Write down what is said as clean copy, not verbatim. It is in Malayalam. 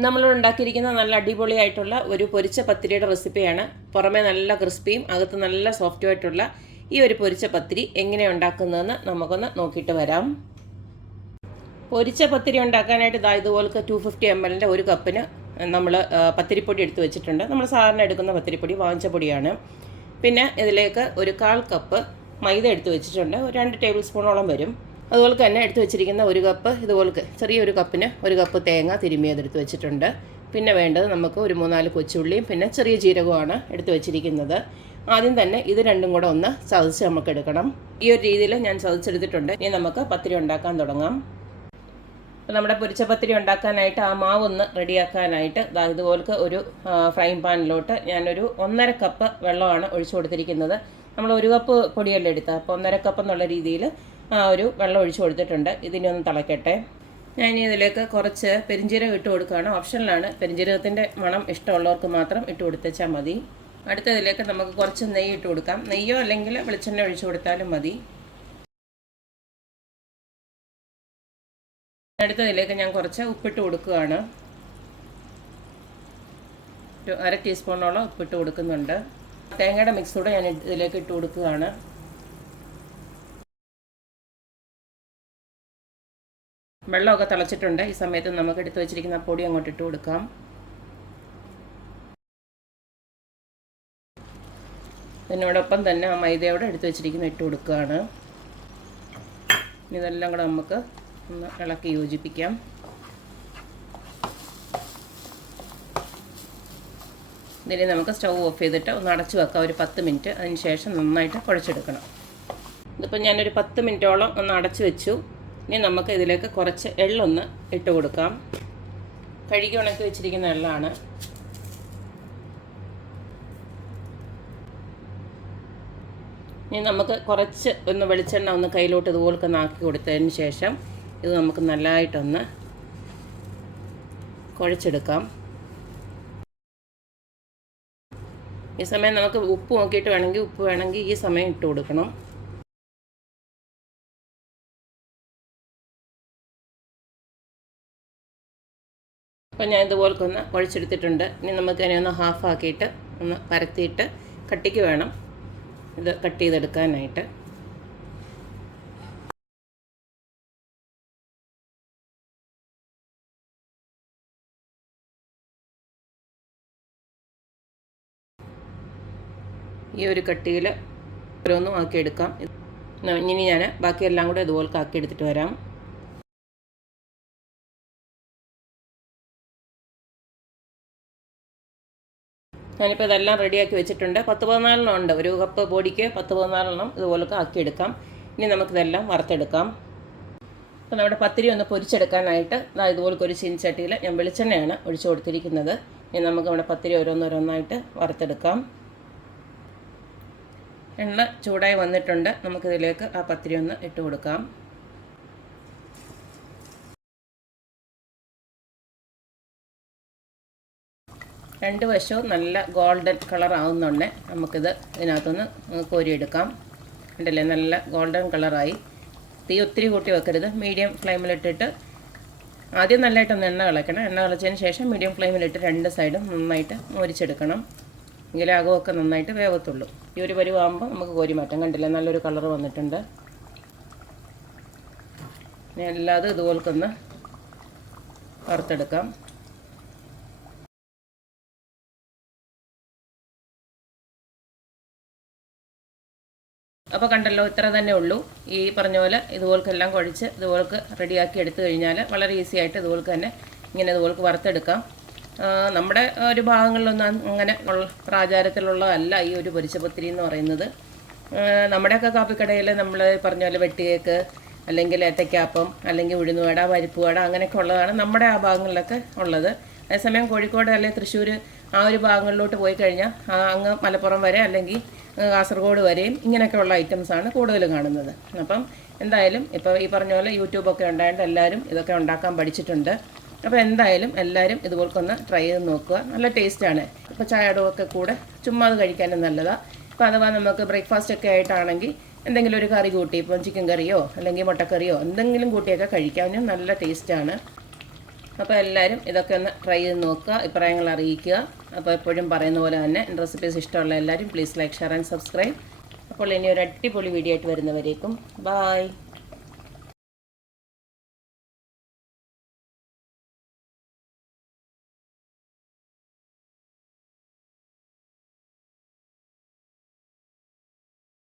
നമ്മൾ ഉണ്ടാക്കിയിരിക്കുന്ന നല്ല അടിപൊളിയായിട്ടുള്ള ഒരു പൊരിച്ച പത്തിരിയുടെ റെസിപ്പിയാണ്. പുറമേ നല്ല ക്രിസ്പിയും അകത്ത് നല്ല സോഫ്റ്റും ആയിട്ടുള്ള ഈ ഒരു പൊരിച്ച പത്തിരി എങ്ങനെയാണ് ഉണ്ടാക്കുന്നതെന്ന് നമുക്കൊന്ന് നോക്കിയിട്ട് വരാം. പൊരിച്ച പത്തിരി ഉണ്ടാക്കാനായിട്ട് ഇതുപോലത്തെ 250 ml ഒരു കപ്പിന് നമ്മൾ പത്തിരിപ്പൊടി എടുത്ത് വെച്ചിട്ടുണ്ട്. നമ്മൾ സാധാരണ എടുക്കുന്ന പത്തിരിപ്പൊടി വാങ്ങിച്ച പൊടിയാണ്. പിന്നെ ഇതിലേക്ക് ഒരു 1/4 കപ്പ് മൈദ എടുത്ത് വെച്ചിട്ടുണ്ട്. ഒരു 2 ടേബിൾ സ്പൂണോളം വരും. അതുപോലെ തന്നെ എടുത്ത് വെച്ചിരിക്കുന്ന ഒരു കപ്പ് ഇതുപോലെ ചെറിയൊരു കപ്പിന് ഒരു കപ്പ് തേങ്ങ തിരുമ്മിയതെടുത്ത് വെച്ചിട്ടുണ്ട്. പിന്നെ വേണ്ടത് നമുക്ക് ഒരു 3-4 കൊച്ചുള്ളിയും പിന്നെ ചെറിയ ജീരകവുമാണ് എടുത്ത് വെച്ചിരിക്കുന്നത്. ആദ്യം തന്നെ ഇത് രണ്ടും കൂടെ ഒന്ന് ചതച്ച് നമുക്ക് എടുക്കണം. ഈ ഒരു രീതിയിൽ ഞാൻ ചതച്ചെടുത്തിട്ടുണ്ട്. ഇനി നമുക്ക് പത്തിരി ഉണ്ടാക്കാൻ തുടങ്ങാം. അപ്പോൾ നമ്മുടെ പൊരിച്ച പത്തിരി ഉണ്ടാക്കാനായിട്ട് ആ മാവൊന്ന് റെഡിയാക്കാനായിട്ട് ഇതുപോലത്തെ ഒരു ഫ്രൈ പാനിലോട്ട് ഞാനൊരു 1.5 കപ്പ് വെള്ളമാണ് ഒഴിച്ചു കൊടുത്തിരിക്കുന്നത്. നമ്മൾ 1 കപ്പ് പൊടിയല്ലേ എടുത്തത്, അപ്പോൾ 1.5 കപ്പ് എന്നുള്ള രീതിയിൽ ഒരു വെള്ളം ഒഴിച്ചു കൊടുത്തിട്ടുണ്ട്. ഇതിനെ ഒന്ന് തിളക്കട്ടെ. ഞാൻ ഇനി ഇതിലേക്ക് കുറച്ച് പെരിഞ്ജീരകം ഇട്ട് കൊടുക്കുകയാണ്. ഓപ്ഷനിലാണ്, പെരിഞ്ജീരകത്തിൻ്റെ മണം ഇഷ്ടമുള്ളവർക്ക് മാത്രം ഇട്ട് കൊടുത്തേച്ചാൽ മതി. അടുത്തതിലേക്ക് നമുക്ക് കുറച്ച് നെയ്യ് ഇട്ട് കൊടുക്കാം. നെയ്യോ അല്ലെങ്കിൽ വെളിച്ചെണ്ണ ഒഴിച്ചു കൊടുത്താലും മതി. അടുത്തതിലേക്ക് ഞാൻ കുറച്ച് ഉപ്പിട്ട് കൊടുക്കുകയാണ്. ഒരു 1/2 ടീസ്പൂണോളം ഉപ്പിട്ട് കൊടുക്കുന്നുണ്ട്. തേങ്ങയുടെ മിക്സ് കൂടെ ഞാൻ ഇതിലേക്ക് ഇട്ട് കൊടുക്കുകയാണ്. വെള്ളമൊക്കെ തിളച്ചിട്ടുണ്ട്. ഈ സമയത്ത് നമുക്ക് എടുത്ത് വെച്ചിരിക്കുന്ന പൊടി അങ്ങോട്ട് ഇട്ട് കൊടുക്കാം. ഇതിനോടൊപ്പം തന്നെ ആ മൈദയോടെ എടുത്ത് വെച്ചിരിക്കുന്ന ഇട്ട് കൊടുക്കുകയാണ്. ഇതെല്ലാം കൂടെ നമുക്ക് ഒന്ന് ഇളക്കി യോജിപ്പിക്കാം. ഇതിനെ നമുക്ക് സ്റ്റൗ ഓഫ് ചെയ്തിട്ട് ഒന്ന് അടച്ചു വെക്കാം ഒരു 10 മിനിറ്റ്. അതിന് ശേഷം നന്നായിട്ട് കുഴച്ചെടുക്കണം. ഇതിപ്പോൾ ഞാനൊരു 10 മിനിറ്റോളം ഒന്ന് അടച്ചു വെച്ചു. ഇനി നമുക്ക് ഇതിലേക്ക് കുറച്ച് എള്ളൊന്ന് ഇട്ട് കൊടുക്കാം. കഴുകി ഉണക്കി വെച്ചിരിക്കുന്ന എള്ളാണ്. ഇനി നമുക്ക് കുറച്ച് ഒന്ന് വെളിച്ചെണ്ണ ഒന്ന് കയ്യിലോട്ട് ഇതുപോലൊക്കെ നാക്കി കൊടുത്തതിന് ശേഷം ഇത് നമുക്ക് നല്ലതായിട്ടൊന്ന് കുഴച്ചെടുക്കാം. ഈ സമയം നമുക്ക് ഉപ്പ് നോക്കിയിട്ട് വേണമെങ്കിൽ ഈ സമയം ഇട്ട് കൊടുക്കണം. അപ്പോൾ ഞാൻ ഇതുപോലൊക്കെ ഒന്ന് കുഴച്ചെടുത്തിട്ടുണ്ട്. ഇനി നമുക്ക് അതിനെ ഒന്ന് ഹാഫ് ആക്കിയിട്ട് ഒന്ന് പരത്തിയിട്ട് കട്ടിക്ക് വേണം ഇത് കട്ട് ചെയ്തെടുക്കാനായിട്ട്. ഈ ഒരു കട്ടിയിൽ ഓരോന്നും ആക്കിയെടുക്കാം. ഇനി ഞാൻ ബാക്കിയെല്ലാം കൂടെ ഇതുപോലെ ആക്കിയെടുത്തിട്ട് വരാം. ഞാനിപ്പോൾ ഇതെല്ലാം റെഡിയാക്കി വെച്ചിട്ടുണ്ട്. 10-14 ഉണ്ട്. ഒരു കപ്പ് പൊടിക്ക് 10-14 ഇതുപോലൊക്കെ ആക്കിയെടുക്കാം. ഇനി നമുക്കിതെല്ലാം വറുത്തെടുക്കാം. അപ്പോൾ നമ്മുടെ പത്തിരി ഒന്ന് പൊരിച്ചെടുക്കാനായിട്ട് ഇതുപോലൊക്കെ ഒരു ചീനച്ചട്ടിയിൽ ഞാൻ വെളിച്ചെണ്ണയാണ് ഒഴിച്ചു കൊടുത്തിരിക്കുന്നത്. ഇനി നമുക്ക് നമ്മുടെ പത്തിരി ഓരോന്നോരോന്നായിട്ട് വറുത്തെടുക്കാം. എണ്ണ ചൂടായി വന്നിട്ടുണ്ട്. നമുക്കിതിലേക്ക് ആ പത്തിരി ഒന്ന് ഇട്ട് കൊടുക്കാം. രണ്ട് വശവും നല്ല ഗോൾഡൻ കളർ ആവുന്നുണ്ട്. നമുക്കിത് ഇതിനകത്തൊന്ന് കോരിയെടുക്കാം. ഉണ്ടല്ലേ, നല്ല ഗോൾഡൻ കളറായി. തീ ഒത്തിരി കൂട്ടി വെക്കരുത്. മീഡിയം ഫ്ലെയിമിലിട്ടിട്ട് ആദ്യം നല്ലതായിട്ടൊന്ന് എണ്ണ കളയ്ക്കണം. എണ്ണ കളച്ചതിന് ശേഷം മീഡിയം ഫ്ലെയിമിലിട്ട് 2 സൈഡും നന്നായിട്ട് മുരിച്ചെടുക്കണം. എങ്കിലേ അകമൊക്കെ നന്നായിട്ട് വേവത്തുള്ളൂ. ഈ ഒരു പരുവാകുമ്പോൾ നമുക്ക് കോരി മാറ്റാം. കണ്ടില്ലേ, നല്ലൊരു കളർ വന്നിട്ടുണ്ട്. ഇനി എല്ലാതും ഇതുപോലൊന്ന് വറുത്തെടുക്കാം. അപ്പോൾ കണ്ടല്ലോ, ഇത്ര തന്നെ ഉള്ളൂ. ഈ പറഞ്ഞ പോലെ ഇതുപോലെല്ലാം കുഴച്ച് ഇതുപോലെ റെഡിയാക്കി എടുത്തു കഴിഞ്ഞാൽ വളരെ ഈസി ആയിട്ട് ഇതുപോലെ തന്നെ ഇതുപോലെ വറുത്തെടുക്കാം. നമ്മുടെ ഒരു ഭാഗങ്ങളിലൊന്നും അങ്ങനെ പ്രാചാരത്തിലുള്ളതല്ല ഈ ഒരു പൊരിച്ച പത്തിരി എന്ന് പറയുന്നത്. നമ്മുടെയൊക്കെ കാപ്പിക്കടയിൽ നമ്മൾ പറഞ്ഞ പോലെ വെട്ടുകേക്ക്, അല്ലെങ്കിൽ ഏത്തയ്ക്കാപ്പം, അല്ലെങ്കിൽ ഉഴുന്നുവട, പരിപ്പുവട അങ്ങനെയൊക്കെ ഉള്ളതാണ് നമ്മുടെ ആ ഭാഗങ്ങളിലൊക്കെ ഉള്ളത്. അതേസമയം കോഴിക്കോട് അല്ലെങ്കിൽ തൃശ്ശൂർ ആ ഒരു ഭാഗങ്ങളിലോട്ട് പോയി കഴിഞ്ഞാൽ അങ്ങ് മലപ്പുറം വരെ അല്ലെങ്കിൽ കാസർഗോഡ് വരെയും ഇങ്ങനെയൊക്കെയുള്ള ഐറ്റംസാണ് കൂടുതൽ കാണുന്നത്. അപ്പം എന്തായാലും ഇപ്പോൾ ഈ പറഞ്ഞ പോലെ യൂട്യൂബൊക്കെ ഉണ്ടായിട്ട് എല്ലാവരും ഇതൊക്കെ ഉണ്ടാക്കാൻ പഠിച്ചിട്ടുണ്ട്. അപ്പോൾ എന്തായാലും എല്ലാവരും ഇതുപോലൊന്ന് ട്രൈ ചെയ്ത് നോക്കുക. നല്ല ടേസ്റ്റാണ്. ഇപ്പോൾ ചായയുടെ കൂടെ ചുമ്മാ അത് കഴിക്കാനും നല്ലതാണ്. ഇപ്പോൾ അഥവാ നമുക്ക് ബ്രേക്ക്ഫാസ്റ്റ് ഒക്കെ ആയിട്ടാണെങ്കിൽ എന്തെങ്കിലും ഒരു കറി കൂട്ടി, ഇപ്പം ചിക്കൻ കറിയോ അല്ലെങ്കിൽ മുട്ടക്കറിയോ എന്തെങ്കിലും കൂട്ടിയൊക്കെ കഴിക്കാനും നല്ല ടേസ്റ്റാണ്. അപ്പോൾ എല്ലാവരും ഇതൊക്കെ ഒന്ന് ട്രൈ ചെയ്ത് നോക്കുക, അഭിപ്രായങ്ങൾ അറിയിക്കുക. അപ്പോൾ എപ്പോഴും പറയുന്ന പോലെ തന്നെ എൻ്റെ റെസിപ്പീസ് ഇഷ്ടമുള്ള എല്ലാവരും please like, share and subscribe. അപ്പോൾ ഇനി ഒരു അടിപൊളി വീഡിയോ ആയിട്ട് വരുന്നവരേക്കും ബായ്.